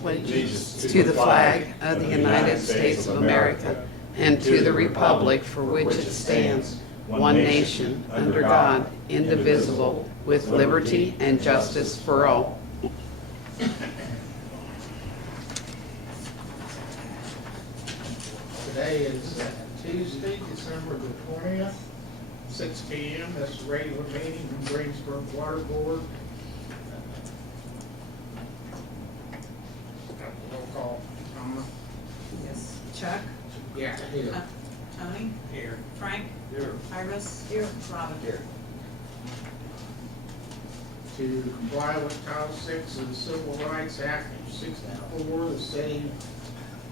allegiance to the flag of the United States of America and to the republic for which it stands, one nation, under God, indivisible, with liberty and justice for all. Today is Tuesday, December the 20th, 6 p.m. This is a regular meeting in Greensburg Water Board. Roll call. Tony? Yes. Chuck? Yeah, here. Tony? Here. Frank? Here. Iris? Here. Robin? Here. To comply with Title VI of the Civil Rights Act of '64, the city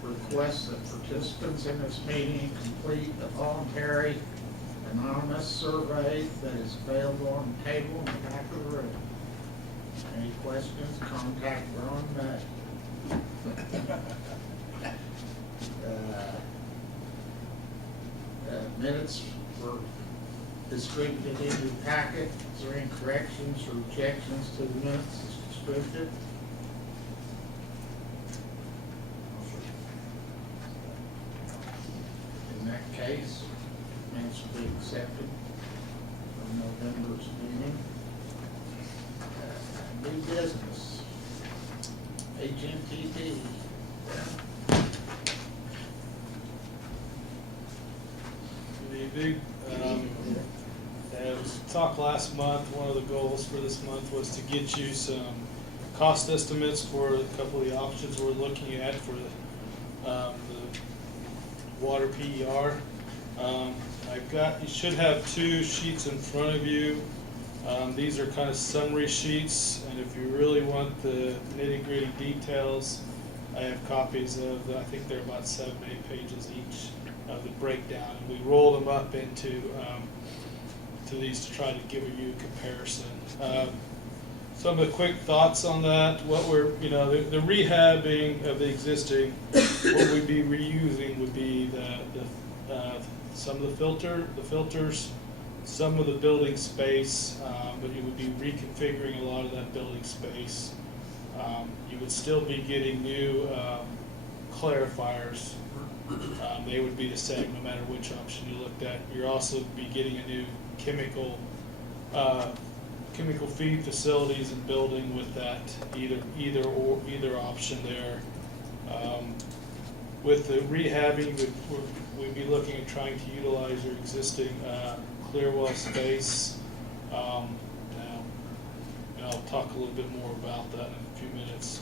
requests that participants in this meeting complete a voluntary anonymous survey that is available on the table in the back of the room. Any questions, contact Ron May. Minutes were distributed in your packet. Is there any corrections or objections to the minutes as distributed? In that case, minutes will be accepted from November's meeting. New business, HNTB. Good evening. As we talked last month, one of the goals for this month was to get you some cost estimates for a couple of the options we're looking at for the water PER. You should have two sheets in front of you. These are kind of summary sheets, and if you really want the nitty-gritty details, I have copies of, I think they're about 7 to 8 pages each of the breakdown. And we roll them up into to these to try to give you a comparison. Some of the quick thoughts on that. What we're, the rehabbing of the existing, what we'd be reusing would be some of the filters, some of the building space, but you would be reconfiguring a lot of that building space. You would still be getting new clarifiers. They would be the same no matter which option you looked at. You'll also be getting a new chemical feed facilities and building with that either option there. With the rehabbing, we'd be looking at trying to utilize your existing clear well space. And I'll talk a little bit more about that in a few minutes.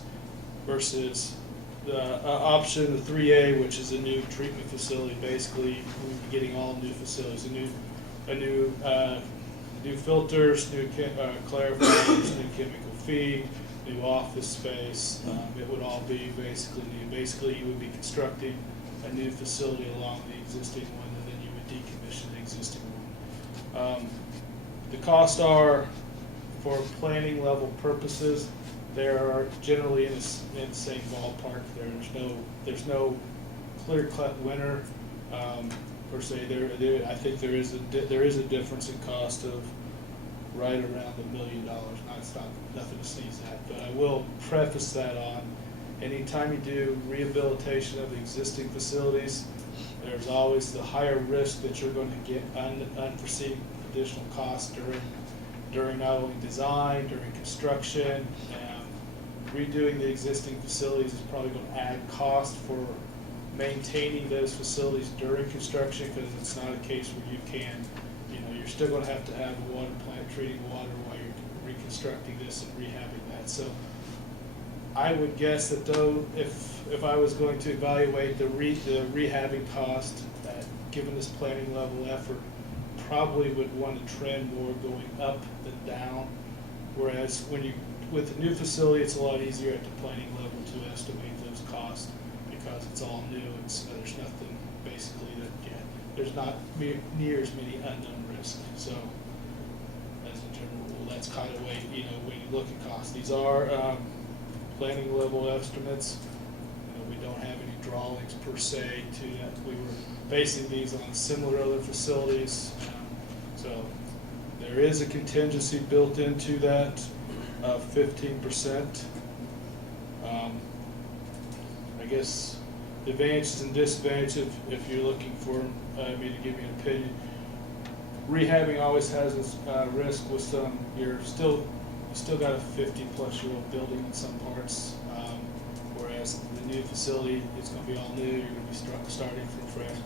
Versus the option, the 3A, which is a new treatment facility. Basically, we'll be getting all new facilities, new filters, new clarifiers, new chemical feed, new office space. It would all be basically new. Basically, you would be constructing a new facility along the existing one, and then you would decommission the existing one. The costs are, for planning level purposes, they are generally in the same ballpark. There's no clear-cut winner per se. I think there is a difference in cost of right around $1 million. Now, it's not nothing to sneeze at, but I will preface that on. Anytime you do rehabilitation of existing facilities, there's always the higher risk that you're going to get unforeseen additional costs during not only design, during construction. Redoing the existing facilities is probably going to add cost for maintaining those facilities during construction, because it's not a case where you can, you're still going to have a water plant treating water while you're reconstructing this and rehabbing that. So I would guess that though, if I was going to evaluate the rehabbing cost, given this planning level effort, probably would want to trend more going up than down. Whereas with the new facility, it's a lot easier at the planning level to estimate those costs because it's all new, and so there's nothing basically there's not near as many unknown risks. So as a general rule, that's kind of way, when you look at costs. These are planning level estimates. We don't have any drawings per se to that. We were basing these on similar other facilities. So there is a contingency built into that of 15%. guess, advantages and disadvantages, if you're looking for me to give you an opinion. Rehabbing always has its risk with some, you still got a 50-plus-year-old building in some parts, whereas the new facility, it's going to be all new, you're going to be starting from fresh.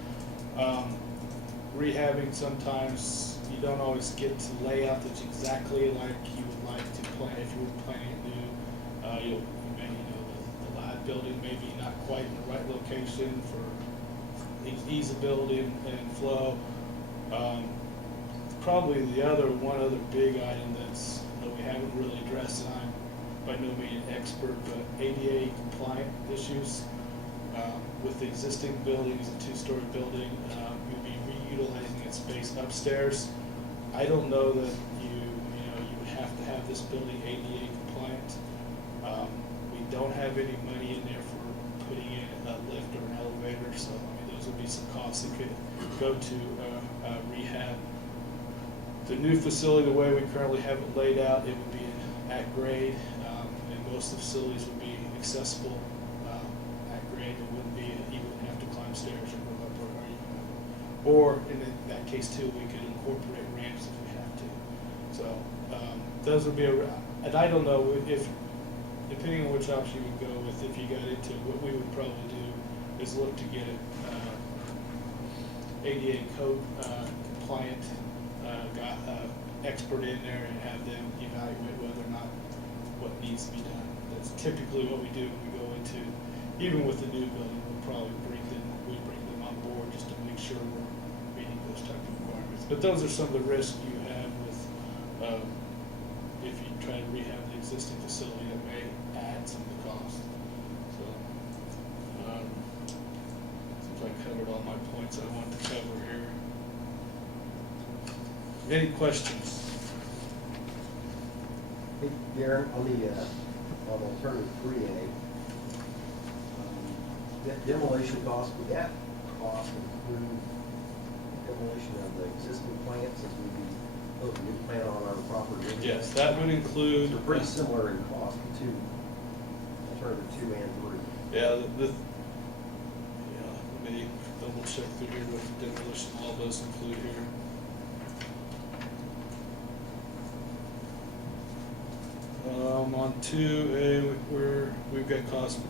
Rehabbing, sometimes you don't always get to layout that's exactly like you would like to plan if you were planning it new. You may, the lab building maybe not quite in the right location for ease of building and flow. Probably one other big item that we haven't really addressed, and I'm by no means an expert, but ADA compliant issues. With the existing building, it's a 2-story building, you'd be reutilizing its space upstairs. I don't know that you would have to have this building ADA compliant. We don't have any money in there for putting in a lift or an elevator, so those would be some costs that could go to rehab. The new facility, the way we currently have it laid out, it would be at grade, and most of the facilities would be accessible at grade. It wouldn't be, you wouldn't have to climb stairs or go up or in that case too, we could incorporate ramps if we have to. So those would be, and I don't know if, depending on which option you would go with, if you got into it, what we would probably do is look to get it ADA code compliant expert in there and have them evaluate whether or not what needs to be done. That's typically what we do when we go into, even with the new building, we'd probably bring them on board just to make sure we're meeting those type of requirements. But those are some of the risks you have with if you try to rehab the existing facility that may add some of the cost. So since I covered all my points I wanted to cover here. Any questions? Hey, Darren, on alternative 3A, that demolition cost, would that cost include demolition of the existing plants as we build a new plant on our property? Yes, that would include. They're pretty similar in cost to alternative 2 and 3. Yeah, let me double check through here what the demolition all does include here. On 2A, we've got costs for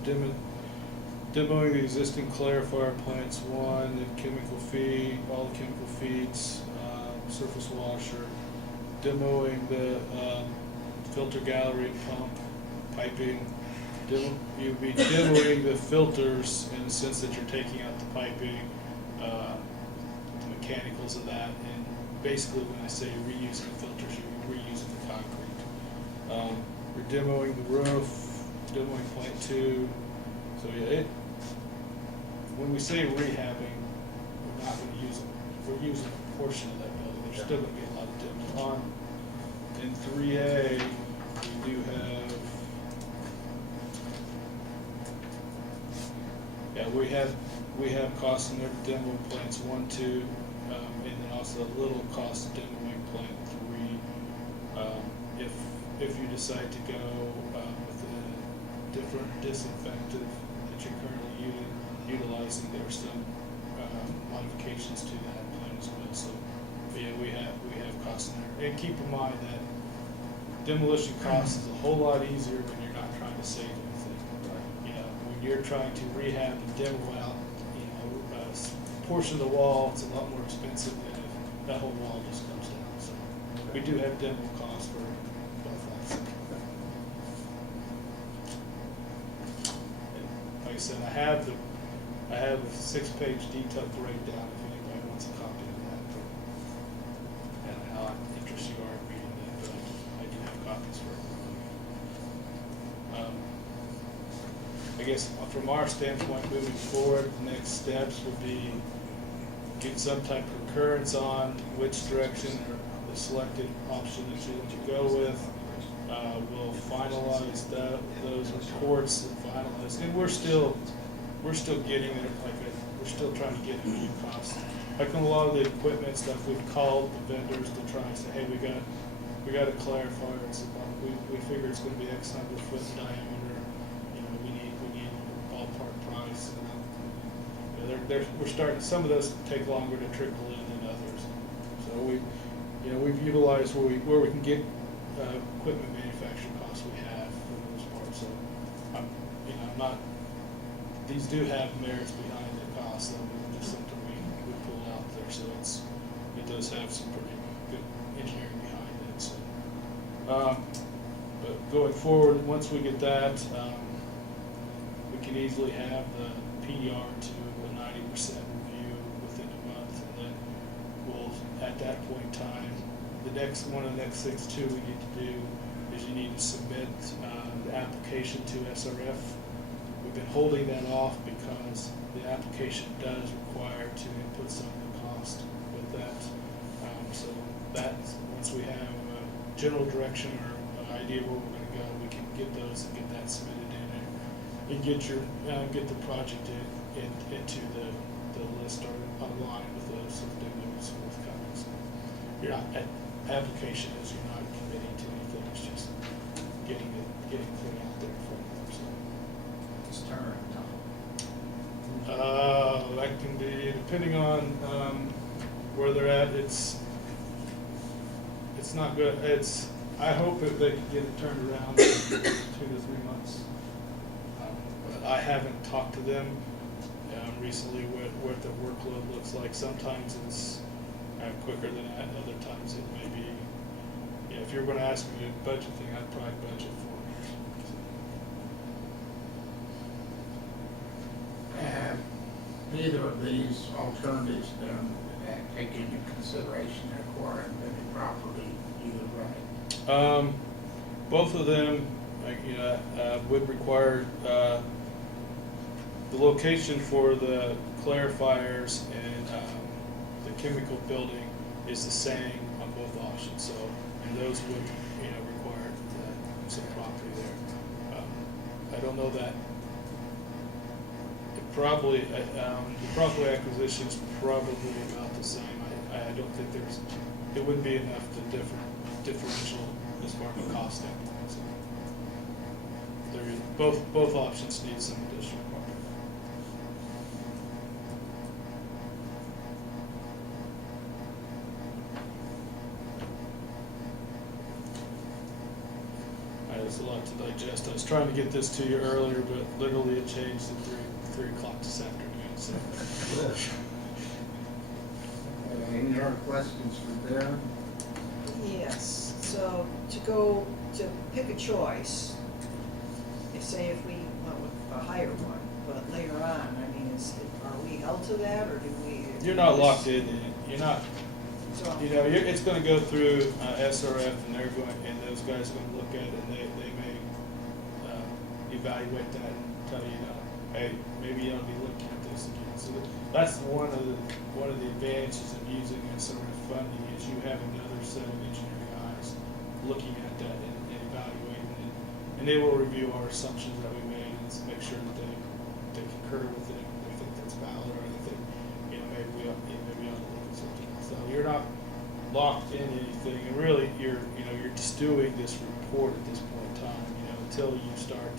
demoing the existing clarifier plants, 1, the chemical feed, all the chemical feeds, surface washer, demoing the filter gallery pump, piping. You'd be demoing the filters in the sense that you're taking out the piping, the mechanicals of that, and basically when I say reusing the filters, you're reusing the concrete. We're demoing the roof, demoing plant 2. So yeah, when we say rehabbing, we're not going to use it. We're using a portion of that building. There's still going to be a lot of demo on. In 3A, we do have, we have costs in there for demo plants 1, 2, and then also a little cost of demoing plant 3. If you decide to go with a different disinfectant that you're currently utilizing, there's some modifications to that plan as well. So yeah, we have costs in there. And keep in mind that demolition costs is a whole lot easier when you're not trying to save anything. When you're trying to rehab and demo out, a portion of the wall, it's a lot more expensive than if that whole wall just comes down. So we do have demo costs for both sides. Like I said, I have a 6-page detailed breakdown if anybody wants a copy of that. And how interested you are in reading that, but I do have copies for everyone. I guess from our standpoint, moving forward, the next steps would be get some type of concurrence on which direction or the selected option that you want to go with. We'll finalize those reports and finalize, and we're still getting it. We're still trying to get a few costs. Like on a lot of the equipment stuff, we've called the vendors to try and say, hey, we got a clarifier. It's about, we figure it's going to be X number of foot diameter. We need a ballpark price. we're starting, some of those take longer to trickle in than others. So we've utilized where we can get equipment manufacturing costs we have for the most part. So I'm not, these do have merits behind the cost, though, but just something we pull out there. So it does have some pretty good engineering behind it. So, but going forward, once we get that, we can easily have the PDR to a 90% review within a month, and then we'll, at that point in time, one of the next things too we need to do is you need to submit the application to SRF. We've been holding that off because the application does require to input some of the cost with that. So that, once we have a general direction or an idea where we're going to go, we can get those and get that submitted in there and get the project into the list or online with those if they're forthcoming. So you're not, application is you're not committing to anything, it's just getting thing out there for them. So. It's turnaround time. That can be, depending on where they're at, it's not good. I hope that they can get it turned around in 2 to 3 months. But I haven't talked to them recently what their workload looks like. Sometimes it's quicker than that, other times it may be, if you're going to ask me a budget thing, I'd probably budget 4 years. Have neither of these alternatives done that take into consideration the requirement that it properly either right? Both of them, would require the location for the clarifiers and the chemical building is the same on both options. So, and those would, require some property there. I don't know that. It probably, the property acquisition is probably about the same. I don't think it wouldn't be enough to differential as far as the cost standpoint. So both options need some additional property. There's a lot to digest. I was trying to get this to you earlier, but literally it changed at 3 o'clock this afternoon. So. Any other questions for Darren? Yes, so to pick a choice, if we went with a higher one, but later on, I mean, are we held to that, or do we? You're not locked in. You're not. So, It's going to go through SRF, and those guys are going to look at it, and they may evaluate that and tell you, hey, maybe you ought to be looking at this again. So that's one of the advantages of using SRF funding is you have another set of engineering eyes looking at that and evaluating it, and they will review our assumptions that we made and make sure that they concur with it. If they think that's valid, or they think maybe we ought to look at something. So you're not locked in anything, and really you're just doing this report at this point in time. Until you start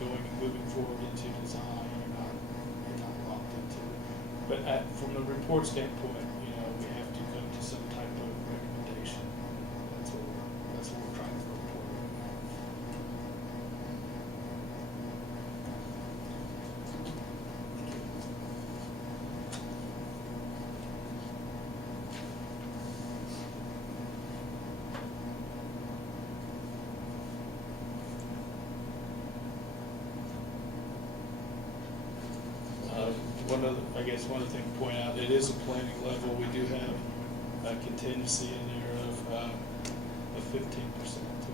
going and moving forward into design, you're not locked into it. But from the report standpoint, we have to come to some type of recommendation. That's what we're trying to report right now. One other thing to point out, it is a planning level. We do have a contingency in there of 15% too.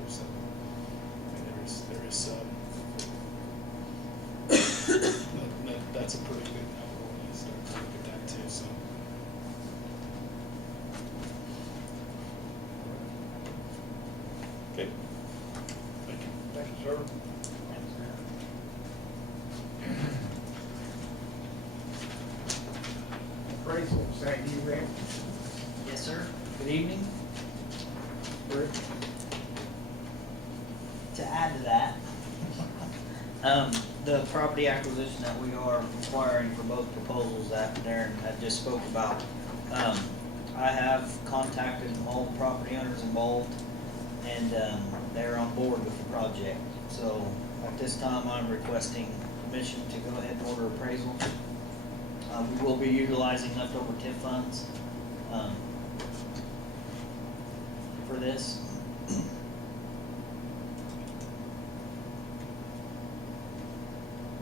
So there is some. That's a pretty good number when you start to look at that too. So. Okay. Thank you. Thank you, sir. Appraisals, that you read? Yes, sir. Good evening. To add to that, the property acquisition that we are requiring for both proposals that Darren had just spoke about. I have contacted all the property owners involved, and they're on board with the project. So at this time, I'm requesting permission to go ahead and order appraisals. We will be utilizing leftover TIF funds for this.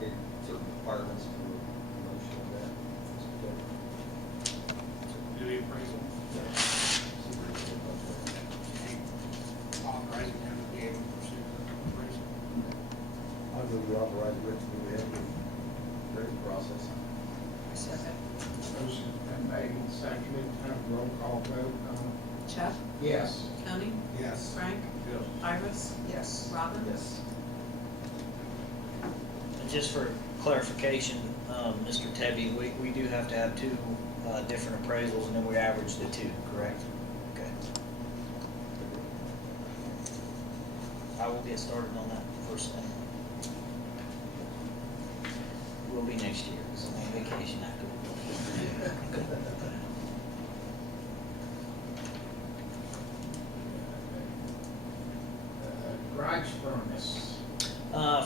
Any certain requirements for promotion of that? Do the appraisal. Authorizing him to be able to pursue the appraisal. I move we authorize Rich to go ahead with the appraisal process. Second. Motion's been made and seconded, have a roll call vote on Chuck, it. Yes. Tony, Yes. Frank, Iris, Yes. Robin. Yes. And just for clarification, Mr. Tebby, we do have to have two different appraisals, and then we average the two, correct? Okay. I will get started on that first thing. Will be next year, because I'm on vacation after. Garage furnace.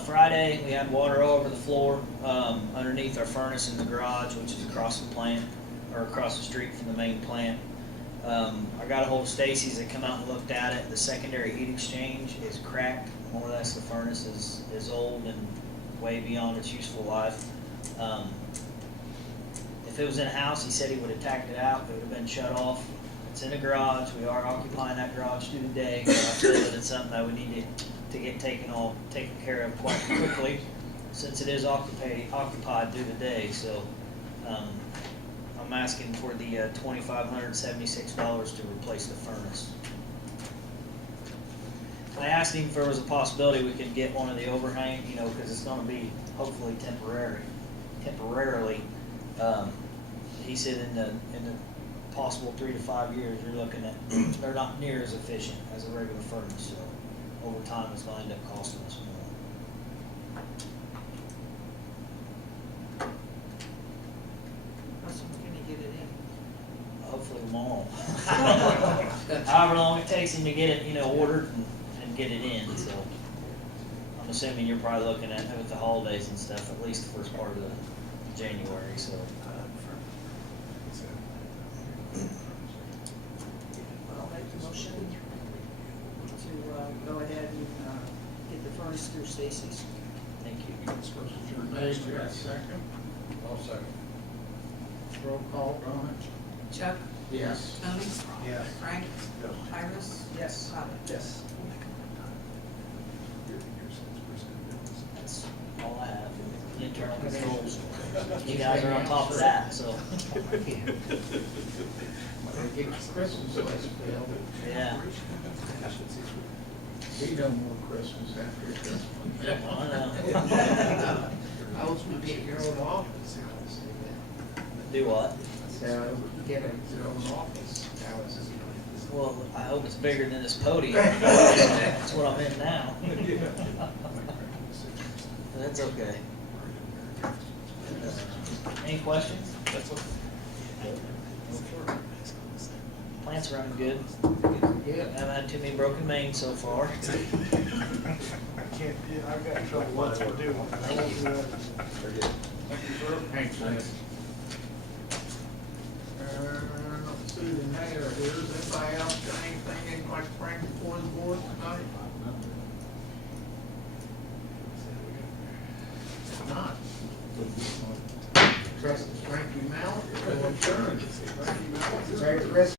Friday, we had water all over the floor, underneath our furnace in the garage, which is across the plant, or across the street from the main plant. I got a hold of Stacy's, that come out and looked at it. The secondary heat exchange is cracked. More or less, the furnace is old and way beyond its useful life. If it was in a house, he said he would have tacked it out. It would have been shut off. It's in the garage. We are occupying that garage through the day. But I feel that it's something that we need to get taken care of quite quickly, since it is occupied through the day. So I'm asking for the $2,576 to replace the furnace. I asked him if there was a possibility we could get one of the overhang, because it's going to be hopefully temporarily. He said in the possible 3 to 5 years, you're looking at they're not near as efficient as a regular furnace. So over time, it's going to end up costing us more. How soon can you get it in? Hopefully tomorrow. However long it takes him to get it, ordered and get it in. So I'm assuming you're probably looking at, with the holidays and stuff, at least the first part of January. So I'll make the motion to go ahead and get the furnace through Stacy's. thank you. Made, you got a second? I'll second. Roll call on it. Chuck, Yes. Tony, Yes. Frank, Iris, Yes. Robin. Yes. That's all I have. Internal controls. You guys are on top of that, so Gotta get your Christmas list filled. yeah. Be no more Christmas after Christmas. I know. I was gonna be at your own office. Do what? So, get a your own office. Well, I hope it's bigger than this podium. That's what I'm in now. That's okay. Any questions? Plant's running good. Yeah. Haven't had too many broken mains so far. I can't, I've got trouble once I'm doing. Very good. Thanks, man. Let's see the mayor here. Does anybody else got anything they'd like to bring before the board tonight? If not. Trustee Frankie Mallett, will adjourn. Thank you, Mallett. Merry Christmas.